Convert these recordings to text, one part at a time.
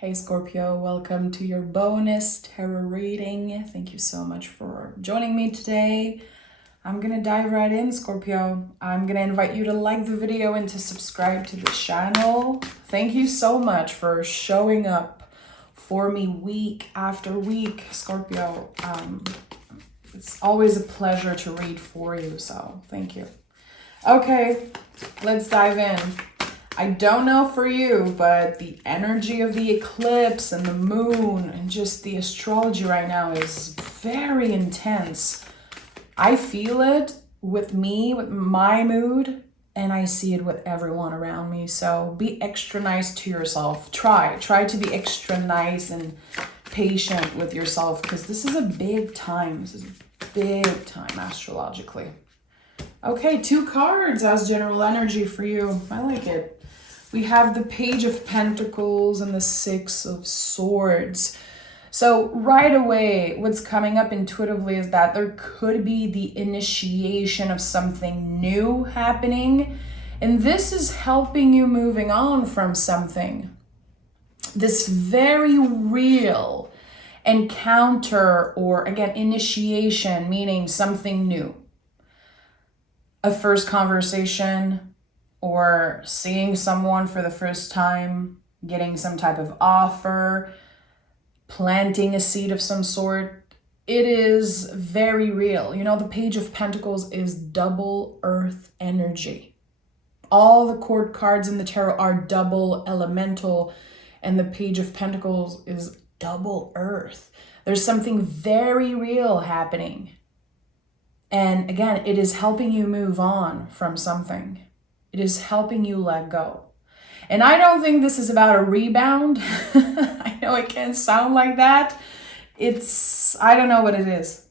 Hey Scorpio, welcome to your bonus tarot reading. Thank you so much for joining me today. I'm gonna dive right in, Scorpio. I'm gonna invite you to like the video and to subscribe to the channel. Thank you so much for showing up for me week after week, Scorpio. It's always a pleasure to read for you, so thank you. Okay, let's dive in. I don't know for you, but the energy of the eclipse and the moon and just the astrology right now is very intense. I feel it with me, with my mood, and I see it with everyone around me. So be extra nice to yourself. Try to be extra nice and patient with yourself because this is a big time. This is a big time astrologically. Okay, 2 cards as general energy for you. I like it. We have the Page of Pentacles and the 6 of Swords. So right away, what's coming up intuitively is that there could be the initiation of something new happening. And this is helping you moving on from something. This very real encounter or, again, initiation, meaning something new. A first conversation, or seeing someone for the first time, getting some type of offer, planting a seed of some sort. It is very real. You know, the Page of Pentacles is double earth energy. All the court cards in the tarot are double elemental, and the Page of Pentacles is double earth. There's something very real happening. And again, it is helping you move on from something. It is helping you let go. And I don't think this is about a rebound. I know it can sound like that. I don't know what it is.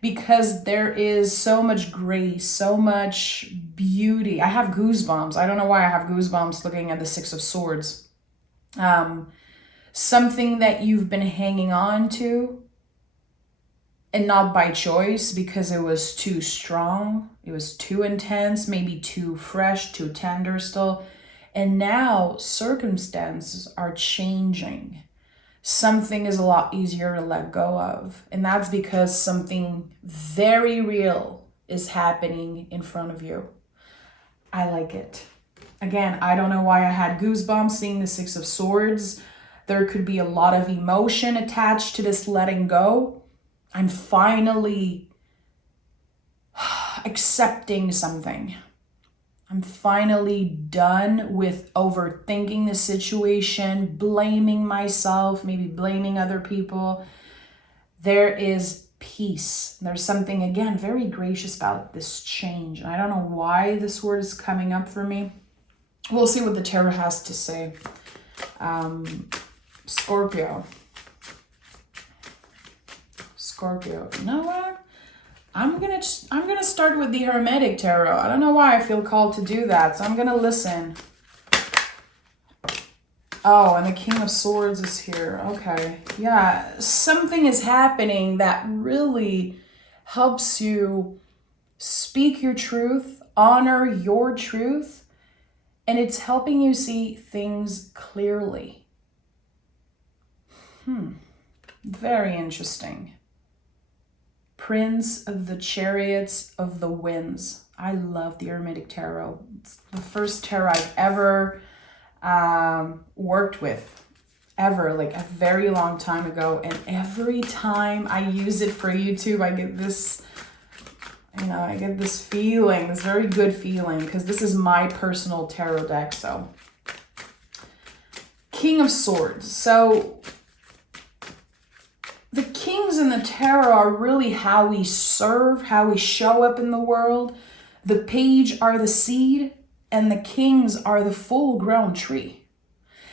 Because there is so much grace, so much beauty. I have goosebumps. I don't know why I have goosebumps looking at the 6 of Swords. Something that you've been hanging on to, and not by choice because it was too strong, it was too intense, maybe too fresh, too tender still. And now circumstances are changing. Something is a lot easier to let go of. And that's because something very real is happening in front of you. I like it. Again, I don't know why I had goosebumps seeing the 6 of Swords. There could be a lot of emotion attached to this letting go. I'm finally accepting something. I'm finally done with overthinking the situation, blaming myself, maybe blaming other people. There is peace. There's something, again, very gracious about this change. And I don't know why this word is coming up for me. We'll see what the tarot has to say. Scorpio. You know what? I'm gonna start with the Hermetic tarot. I don't know why I feel called to do that, so I'm gonna listen. Oh, and the King of Swords is here. Okay, yeah, something is happening that really helps you speak your truth, honor your truth, and it's helping you see things clearly. Very interesting. Prince of the Chariots of the Winds. I love the Hermetic tarot. It's the first tarot I've ever worked with, ever, like a very long time ago. And every time I use it for YouTube, I get this, I get this feeling, this very good feeling, because this is my personal tarot deck. So, King of Swords. So, the kings in the tarot are really how we serve, how we show up in the world. The page are the seed, and the kings are the full-grown tree.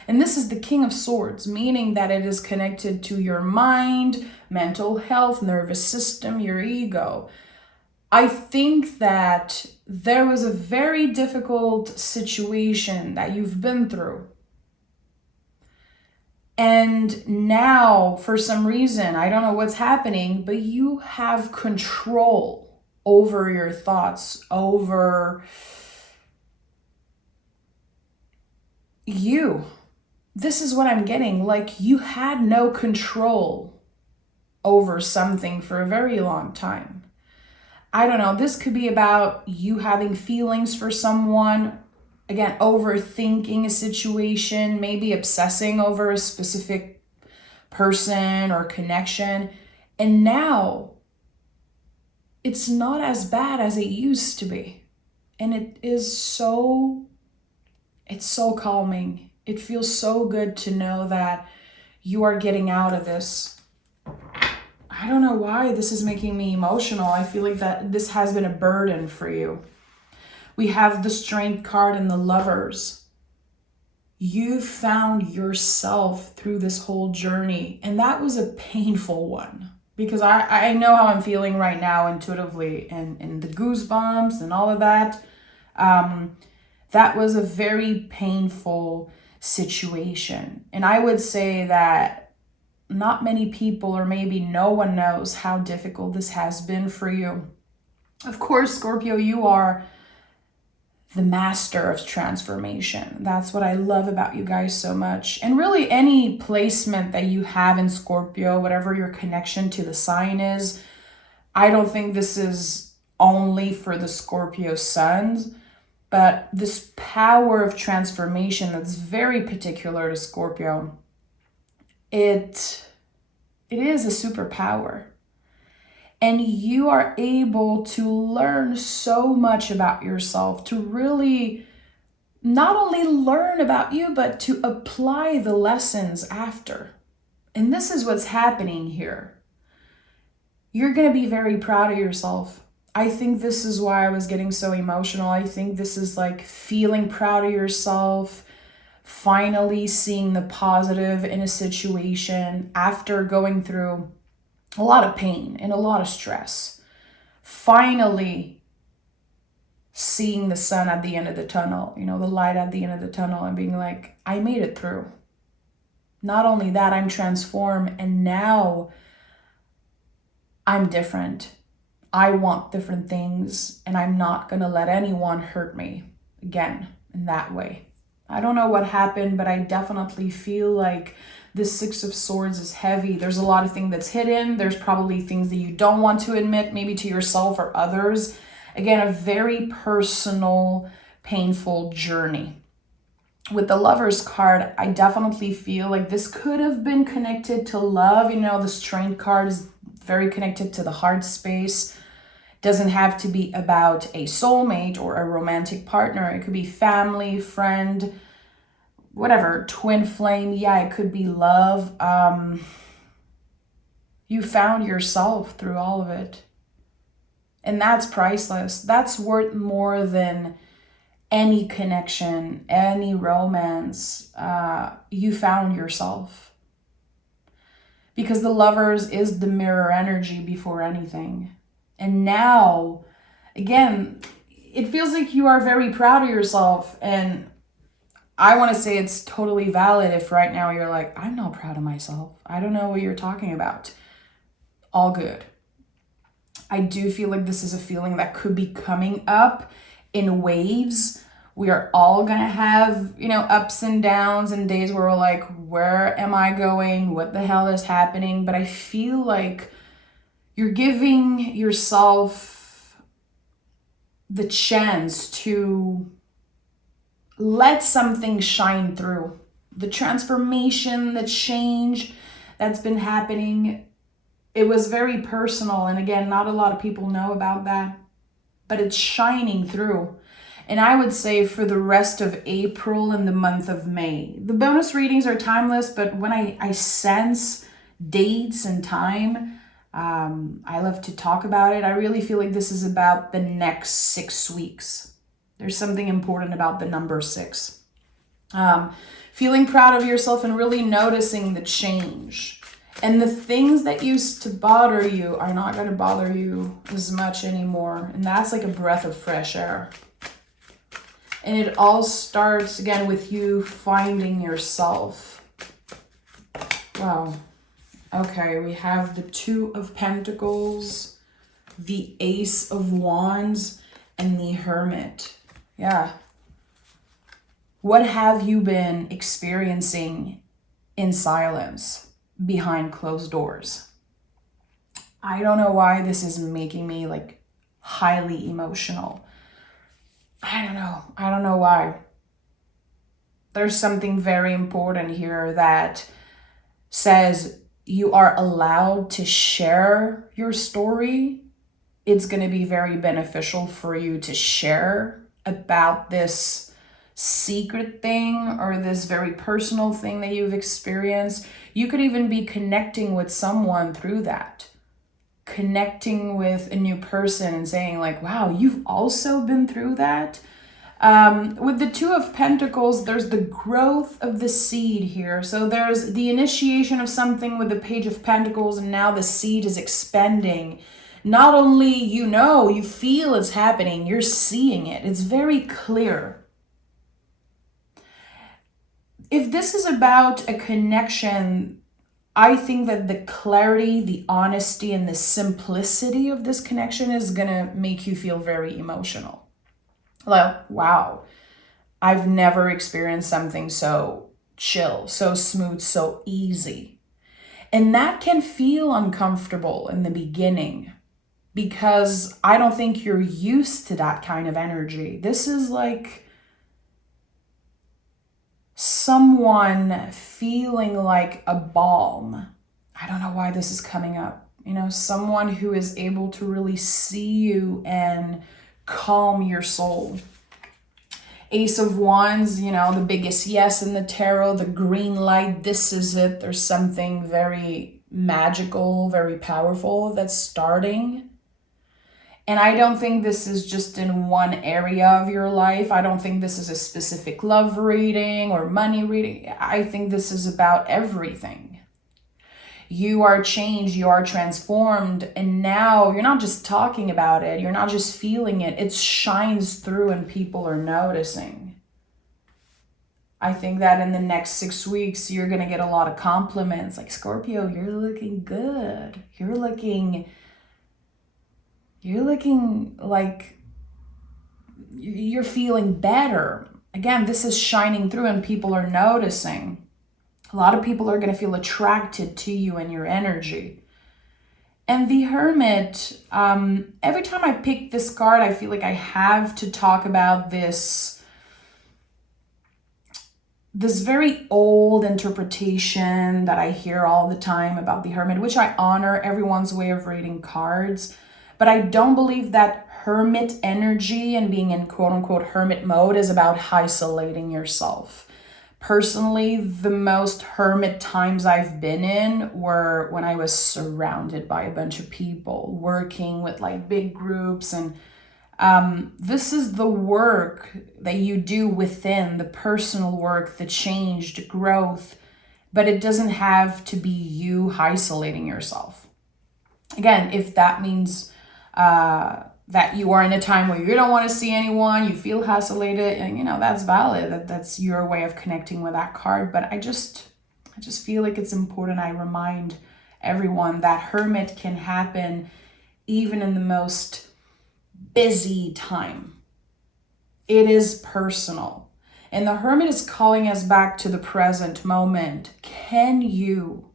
And this is the King of Swords, meaning that it is connected to your mind, mental health, nervous system, your ego. I think that there was a very difficult situation that you've been through. And now, for some reason, I don't know what's happening, but you have control over your thoughts, over you. this is what I'm getting. Like, you had no control over something for a very long time. I don't know, this could be about you having feelings for someone, again, overthinking a situation, maybe obsessing over a specific person or connection. And now it's not as bad as it used to be. And it's so calming. It feels so good to know that you are getting out of this. I don't know why this is making me emotional. I feel like that this has been a burden for you. We have the Strength card and the Lovers. You found yourself through this whole journey, and that was a painful one, because I know how I'm feeling right now intuitively, and the goosebumps and all of that. That was a very painful situation. And I would say that not many people, or maybe no one, knows how difficult this has been for you. Of course, Scorpio, you are the master of transformation. That's what I love about you guys so much. And really, any placement that you have in Scorpio, whatever your connection to the sign is, I don't think this is only for the Scorpio suns, but this power of transformation that's very particular to Scorpio, it is a superpower. And you are able to learn so much about yourself, to really not only learn about you, but to apply the lessons after. And this is what's happening here. You're going to be very proud of yourself. I think this is why I was getting so emotional. I think this is like feeling proud of yourself, finally seeing the positive in a situation after going through a lot of pain and a lot of stress. Finally seeing the sun at the end of the tunnel, the light at the end of the tunnel, and being like, I made it through. Not only that, I'm transformed, and now I'm different. I want different things, and I'm not going to let anyone hurt me again in that way. I don't know what happened, but I definitely feel like this Six of Swords is heavy. There's a lot of things that's hidden. There's probably things that you don't want to admit, maybe to yourself or others. Again, a very personal, painful journey. With the Lovers card, I definitely feel like this could have been connected to love. The Strength card is very connected to the heart space. Doesn't have to be about a soulmate or a romantic partner. It could be family, friend, whatever, twin flame. Yeah, it could be love. You found yourself through all of it. And that's priceless. That's worth more than any connection, any romance. You found yourself. Because the Lovers is the mirror energy before anything. And now, again, it feels like you are very proud of yourself. And I want to say it's totally valid if right now you're like, I'm not proud of myself. I don't know what you're talking about. All good. I do feel like this is a feeling that could be coming up in waves. We are all going to have, ups and downs and days where we're like, where am I going? What the hell is happening? But I feel like you're giving yourself the chance to let something shine through. The transformation, the change that's been happening, it was very personal. And again, not a lot of people know about that, but it's shining through. And I would say for the rest of April and the month of May, the bonus readings are timeless, but when I sense dates and time, I love to talk about it. I really feel like this is about the next 6 weeks. There's something important about the number 6. Feeling proud of yourself and really noticing the change. And the things that used to bother you are not going to bother you as much anymore. And that's like a breath of fresh air. And it all starts, again, with you finding yourself. Wow. Okay, we have the Two of Pentacles, the Ace of Wands, and the Hermit. Yeah. What have you been experiencing in silence behind closed doors? I don't know why this is making me like highly emotional. I don't know. I don't know why. There's something very important here that says you are allowed to share your story. It's going to be very beneficial for you to share about this secret thing or this very personal thing that you've experienced. You could even be connecting with someone through that. Connecting with a new person and saying like, wow, you've also been through that. With the Two of Pentacles, there's the growth of the seed here. So there's the initiation of something with the Page of Pentacles, and now the seed is expanding. Not only you feel it's happening, you're seeing it. It's very clear. If this is about a connection, I think that the clarity, the honesty, and the simplicity of this connection is gonna make you feel very emotional. Like, wow, I've never experienced something so chill, so smooth, so easy. And that can feel uncomfortable in the beginning because I don't think you're used to that kind of energy. This is like someone feeling like a balm. I don't know why this is coming up. Someone who is able to really see you and calm your soul. Ace of Wands, the biggest yes in the tarot, the green light, this is it. There's something very magical, very powerful that's starting. And I don't think this is just in one area of your life. I don't think this is a specific love reading or money reading. I think this is about everything. You are changed, you are transformed, and now you're not just talking about it, you're not just feeling it, it shines through and people are noticing. I think that in the next 6 weeks, you're going to get a lot of compliments like, Scorpio, you're looking good. You're looking like you're feeling better. Again, this is shining through and people are noticing. A lot of people are going to feel attracted to you and your energy. And the Hermit, every time I pick this card, I feel like I have to talk about this very old interpretation that I hear all the time about the Hermit, which I honor everyone's way of reading cards. But I don't believe that Hermit energy and being in quote unquote Hermit mode is about isolating yourself. Personally, the most Hermit times I've been in were when I was surrounded by a bunch of people, working with like big groups. And this is the work that you do within, the personal work, the change, the growth, but it doesn't have to be you isolating yourself. Again, if that means that you are in a time where you don't want to see anyone, you feel isolated, and that's valid. That's your way of connecting with that card. But I just feel like it's important I remind everyone that Hermit can happen even in the most busy time. It is personal. And the Hermit is calling us back to the present moment. Can you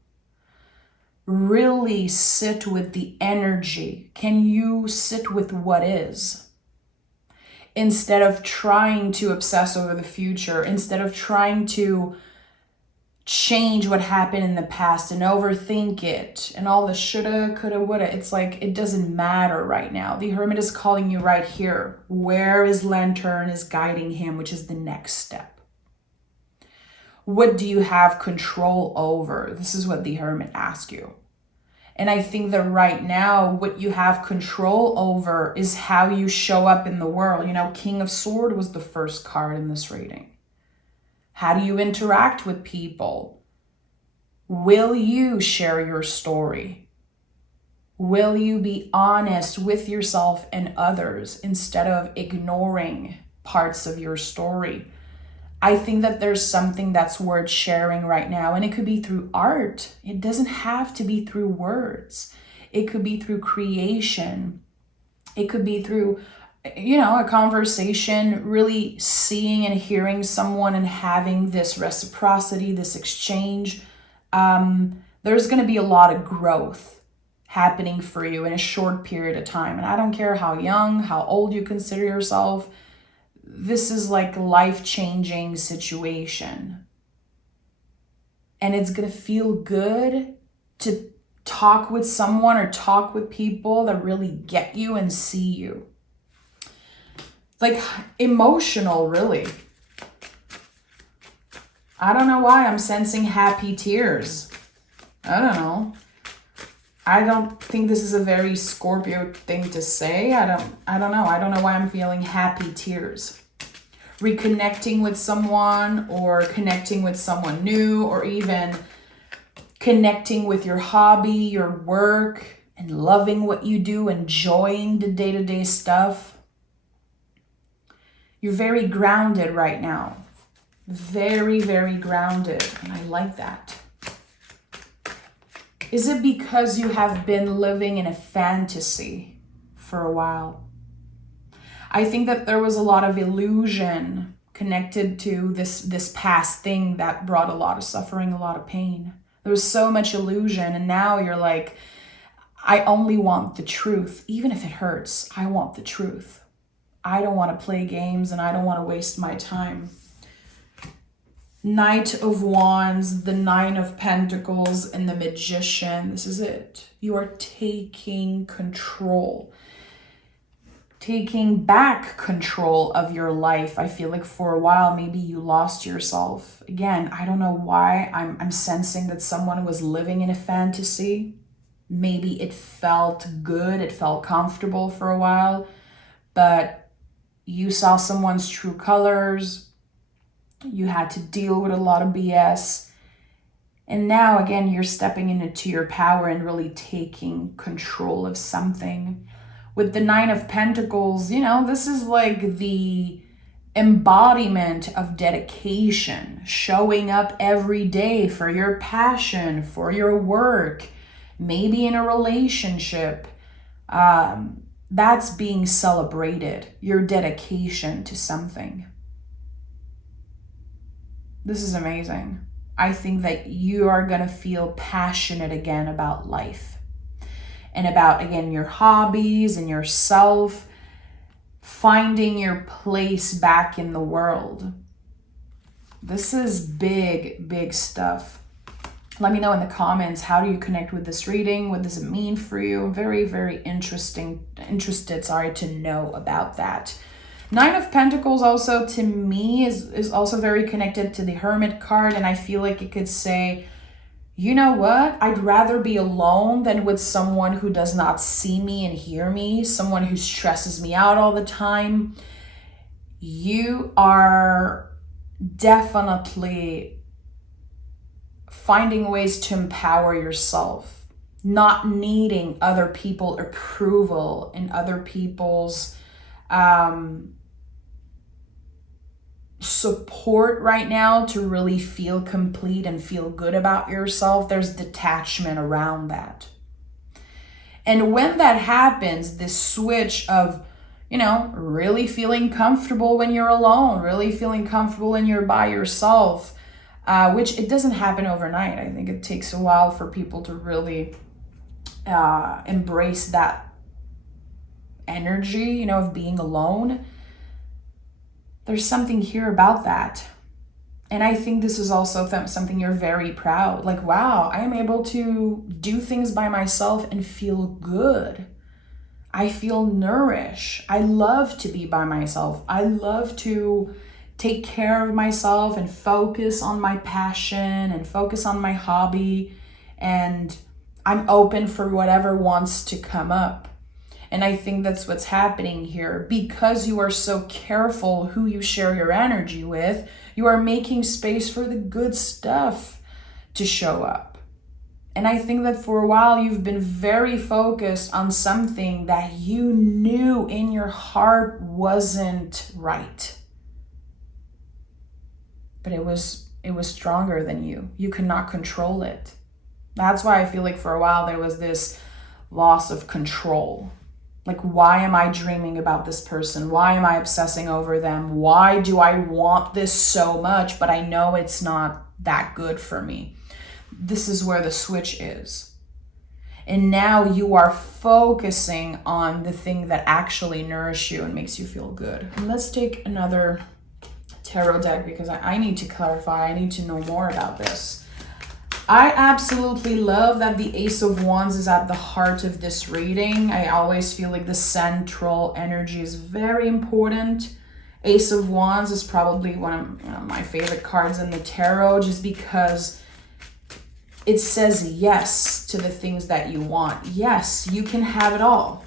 really sit with the energy? Can you sit with what is? Instead of trying to obsess over the future, instead of trying to change what happened in the past and overthink it and all the shoulda, coulda, woulda. It's like, it doesn't matter right now. The Hermit is calling you right here. Where his lantern is guiding him, which is the next step. What do you have control over? This is what the Hermit asks you. And I think that right now, what you have control over is how you show up in the world. King of Swords was the first card in this reading. How do you interact with people? Will you share your story? Will you be honest with yourself and others instead of ignoring parts of your story? I think that there's something that's worth sharing right now, and it could be through art. It doesn't have to be through words. It could be through creation. It could be through a conversation, really seeing and hearing someone and having this reciprocity, this exchange, there's going to be a lot of growth happening for you in a short period of time. And I don't care how young, how old you consider yourself. This is like a life-changing situation. And it's going to feel good to talk with someone or talk with people that really get you and see you. Like emotional, really. I don't know why I'm sensing happy tears. I don't know. I don't think this is a very Scorpio thing to say. I don't know. I don't know why I'm feeling happy tears. Reconnecting with someone or connecting with someone new, or even connecting with your hobby, your work, and loving what you do, enjoying the day-to-day stuff. You're very grounded right now. Very, very grounded. And I like that. Is it because you have been living in a fantasy for a while? I think that there was a lot of illusion connected to this past thing that brought a lot of suffering, a lot of pain. There was so much illusion, and now you're like, I only want the truth. Even if it hurts, I want the truth. I don't want to play games, and I don't want to waste my time. Knight of Wands, the Nine of Pentacles, and the Magician. This is it. You are taking control. Taking back control of your life. I feel like for a while, maybe you lost yourself. Again, I don't know why. I'm sensing that someone was living in a fantasy. Maybe it felt good. It felt comfortable for a while. But you saw someone's true colors. You had to deal with a lot of BS. And now, again, you're stepping into your power and really taking control of something. With the Nine of Pentacles, this is like the embodiment of dedication, showing up every day for your passion, for your work, maybe in a relationship. That's being celebrated, your dedication to something. This is amazing. I think that you are going to feel passionate again about life and about, again, your hobbies and yourself, finding your place back in the world. This is big, big stuff. Let me know in the comments, how do you connect with this reading? What does it mean for you? I'm very, very interested to know about that. Nine of Pentacles also, to me, is also very connected to the Hermit card. And I feel like it could say, you know what? I'd rather be alone than with someone who does not see me and hear me, someone who stresses me out all the time. You are definitely finding ways to empower yourself, not needing other people's approval and other people's support right now to really feel complete and feel good about yourself. There's detachment around that. And when that happens, this switch of, really feeling comfortable when you're alone, really feeling comfortable when you're by yourself, which it doesn't happen overnight. I think it takes a while for people to really embrace that energy, of being alone. There's something here about that. And I think this is also something you're very proud. Like, wow, I am able to do things by myself and feel good. I feel nourished. I love to be by myself. I love to take care of myself and focus on my passion and focus on my hobby. And I'm open for whatever wants to come up. And I think that's what's happening here. Because you are so careful who you share your energy with, you are making space for the good stuff to show up. And I think that for a while you've been very focused on something that you knew in your heart wasn't right. But it was stronger than you. You could not control it. That's why I feel like for a while there was this loss of control. Like, why am I dreaming about this person? Why am I obsessing over them? Why do I want this so much, but I know it's not that good for me? This is where the switch is. And now you are focusing on the thing that actually nourishes you and makes you feel good. And let's take another tarot deck because I need to clarify. I need to know more about this. I absolutely love that the Ace of Wands is at the heart of this reading. I always feel like the central energy is very important. Ace of Wands is probably one of my favorite cards in the tarot, just because it says yes to the things that you want. Yes, you can have it all.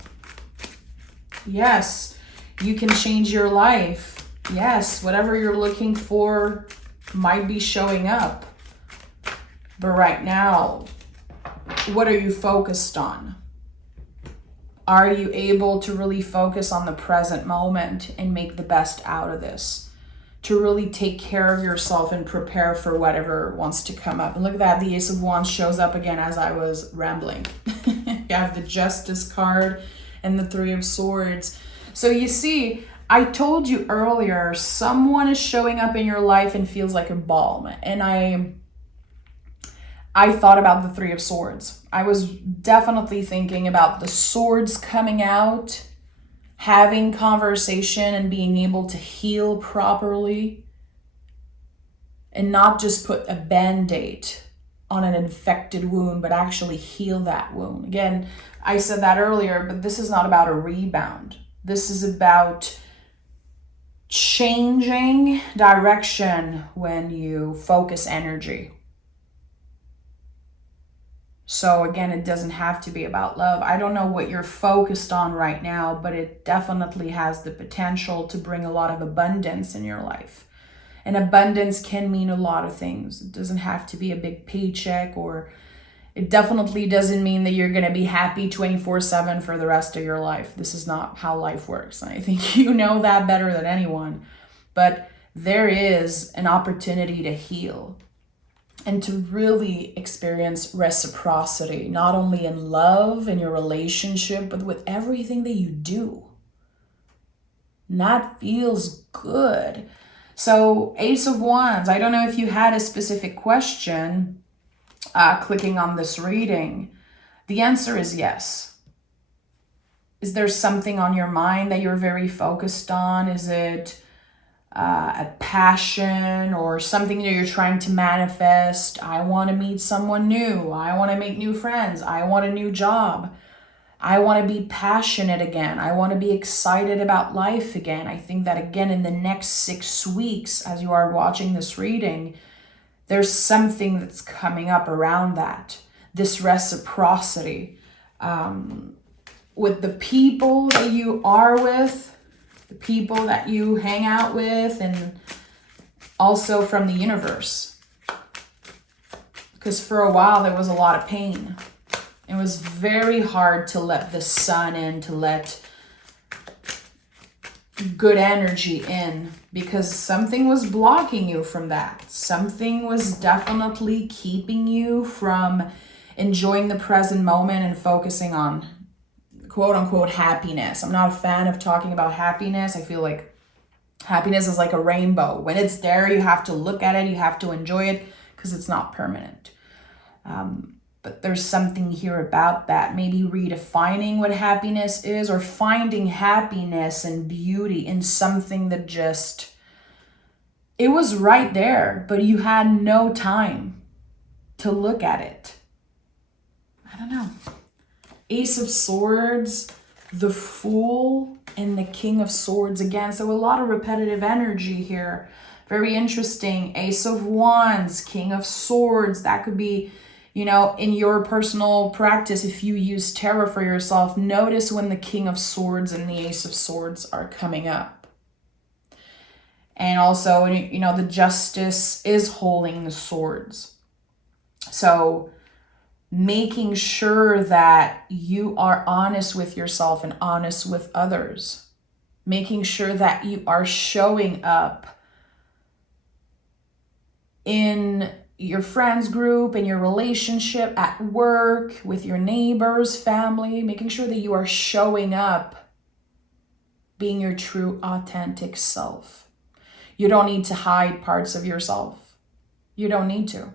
Yes, you can change your life. Yes, whatever you're looking for might be showing up. But right now, what are you focused on? Are you able to really focus on the present moment and make the best out of this? To really take care of yourself and prepare for whatever wants to come up. And look at that, the Ace of Wands shows up again as I was rambling. You have the Justice card and the Three of Swords. So you see, I told you earlier, someone is showing up in your life and feels like a balm. And I thought about the Three of Swords. I was definitely thinking about the swords coming out, having conversation and being able to heal properly, and not just put a band-aid on an infected wound, but actually heal that wound. Again, I said that earlier, but this is not about a rebound. This is about changing direction when you focus energy. So again, it doesn't have to be about love. I don't know what you're focused on right now, but it definitely has the potential to bring a lot of abundance in your life. And abundance can mean a lot of things. It doesn't have to be a big paycheck, or it definitely doesn't mean that you're going to be happy 24/7 for the rest of your life. This is not how life works. And I think you know that better than anyone. But there is an opportunity to heal and to really experience reciprocity, not only in love, in your relationship, but with everything that you do. And that feels good. So Ace of Wands, I don't know if you had a specific question clicking on this reading. The answer is yes. Is there something on your mind that you're very focused on? Is it a passion or something that you're trying to manifest? I want to meet someone new. I want to make new friends. I want a new job. I want to be passionate again. I want to be excited about life again. I think that again in the next 6 weeks, as you are watching this reading, there's something that's coming up around that. This reciprocity with the people that you are with, the people that you hang out with, and also from the universe. Because for a while there was a lot of pain. It was very hard to let the sun in, to let good energy in, because something was blocking you from that. Something was definitely keeping you from enjoying the present moment and focusing on quote unquote happiness. I'm not a fan of talking about happiness. I feel like happiness is like a rainbow. When it's there, you have to look at it, you have to enjoy it, because it's not permanent. But there's something here about that. Maybe redefining what happiness is, or finding happiness and beauty in something that just, it was right there, but you had no time to look at it. I don't know. Ace of Swords, the Fool, and the King of Swords again. So a lot of repetitive energy here. Very interesting. Ace of Wands, King of Swords. That could be, you know, in your personal practice, if you use tarot for yourself, notice when the King of Swords and the Ace of Swords are coming up. And also, you know, the Justice is holding the swords. So making sure that you are honest with yourself and honest with others. Making sure that you are showing up in your friends group, in your relationship, at work, with your neighbors, family, making sure that you are showing up being your true authentic self. You don't need to hide parts of yourself. You don't need to.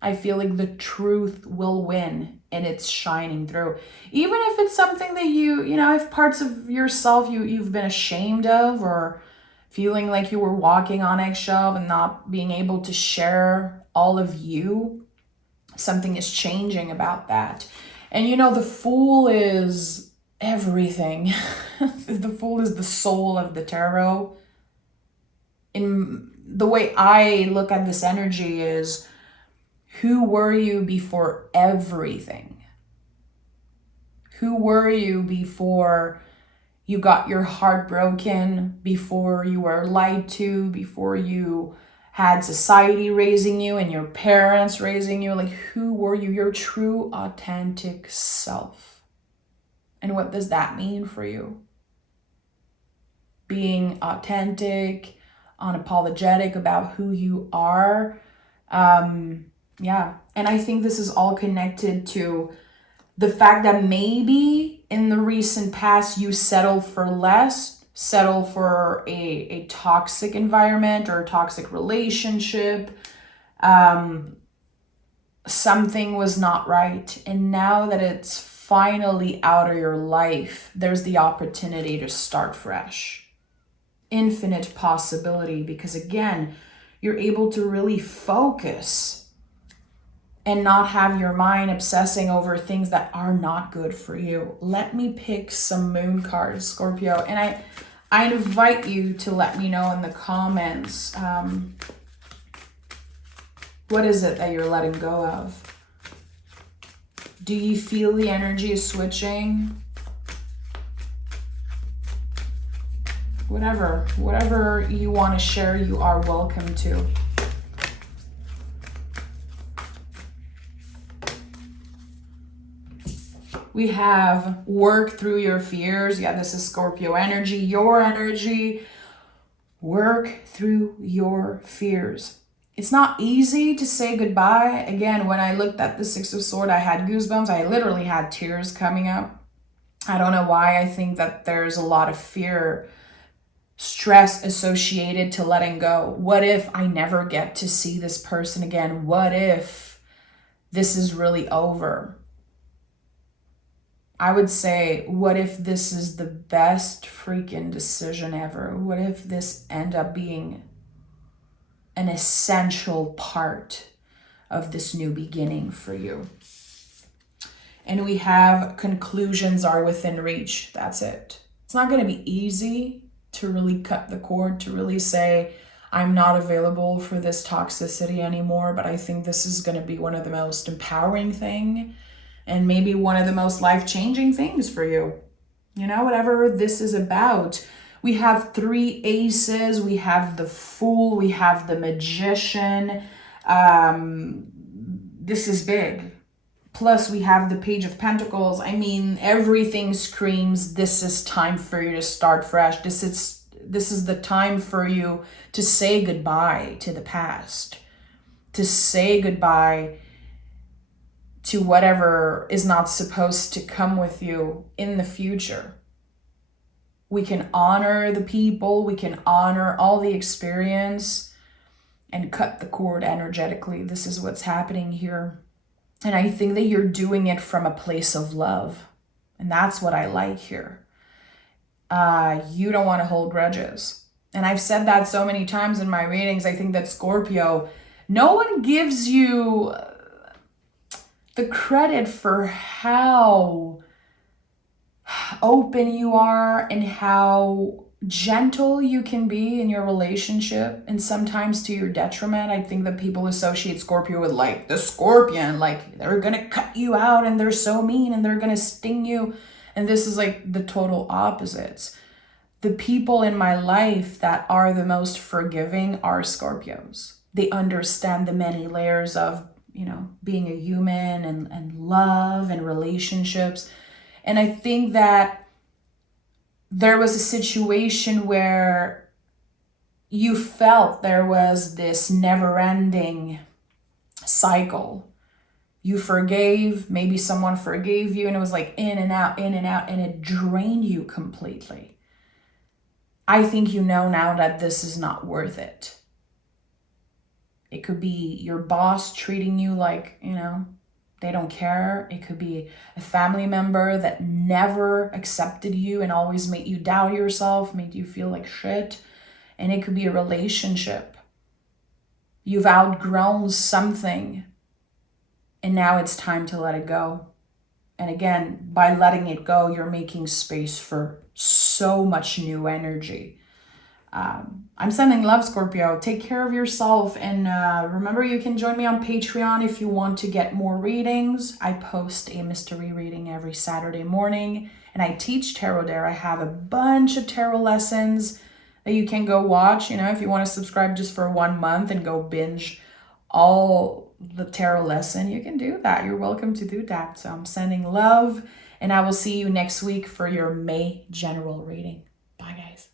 I feel like the truth will win and it's shining through. Even if it's something that if parts of yourself you've been ashamed of, or feeling like you were walking on eggshell and not being able to share all of you, something is changing about that. And the Fool is everything. The Fool is the soul of the tarot. In the way I look at this energy is, who were you before everything? Who were you before you got your heart broken, before you were lied to, before you had society raising you and your parents raising you? Like, who were you? Your true authentic self. And what does that mean for you? Being authentic, unapologetic about who you are. Yeah. And I think this is all connected to the fact that maybe in the recent past you settled for less, settle for a toxic environment or a toxic relationship. Something was not right. And now that it's finally out of your life, there's the opportunity to start fresh. Infinite possibility, because again, you're able to really focus and not have your mind obsessing over things that are not good for you. Let me pick some moon cards, Scorpio. And I invite you to let me know in the comments, what is it that you're letting go of? Do you feel the energy is switching? Whatever you want to share, you are welcome to. We have work through your fears. Yeah, this is Scorpio energy, your energy. Work through your fears. It's not easy to say goodbye. Again, when I looked at the Six of Swords, I had goosebumps. I literally had tears coming up. I don't know why. I think that there's a lot of fear, stress associated to letting go. What if I never get to see this person again? What if this is really over? I would say, what if this is the best freaking decision ever? What if this end up being an essential part of this new beginning for you? And we have conclusions are within reach. That's it. It's not going to be easy to really cut the cord, to really say, I'm not available for this toxicity anymore. But I think this is going to be one of the most empowering things, and maybe one of the most life-changing things for you. Whatever this is about. We have 3 aces. We have the Fool. We have the Magician. This is big. Plus, we have the Page of Pentacles. I mean, everything screams, this is time for you to start fresh. This is the time for you to say goodbye to the past. To say goodbye to whatever is not supposed to come with you in the future. We can honor the people, we can honor all the experience and cut the cord energetically. This is what's happening here. And I think that you're doing it from a place of love. And that's what I like here. You don't want to hold grudges. And I've said that so many times in my readings. I think that Scorpio, no one gives you the credit for how open you are and how gentle you can be in your relationship, and sometimes to your detriment. I think that people associate Scorpio with like the scorpion, like they're gonna cut you out and they're so mean and they're gonna sting you. And this is like the total opposites. The people in my life that are the most forgiving are Scorpios. They understand the many layers of being a human and love and relationships. And I think that there was a situation where you felt there was this never-ending cycle. You forgave, maybe someone forgave you, and it was like in and out, and it drained you completely. I think you know now that this is not worth it. It could be your boss treating you like, they don't care. It could be a family member that never accepted you and always made you doubt yourself, made you feel like shit. And it could be a relationship. You've outgrown something, and now it's time to let it go. And again, by letting it go, you're making space for so much new energy. I'm sending love, Scorpio. Take care of yourself. And remember, you can join me on Patreon if you want to get more readings. I post a mystery reading every Saturday morning, and I teach tarot there. I have a bunch of tarot lessons that you can go watch. If you want to subscribe just for 1 month and go binge all the tarot lesson, you can do that. You're welcome to do that. So I'm sending love, and I will see you next week for your May general reading. Bye, guys.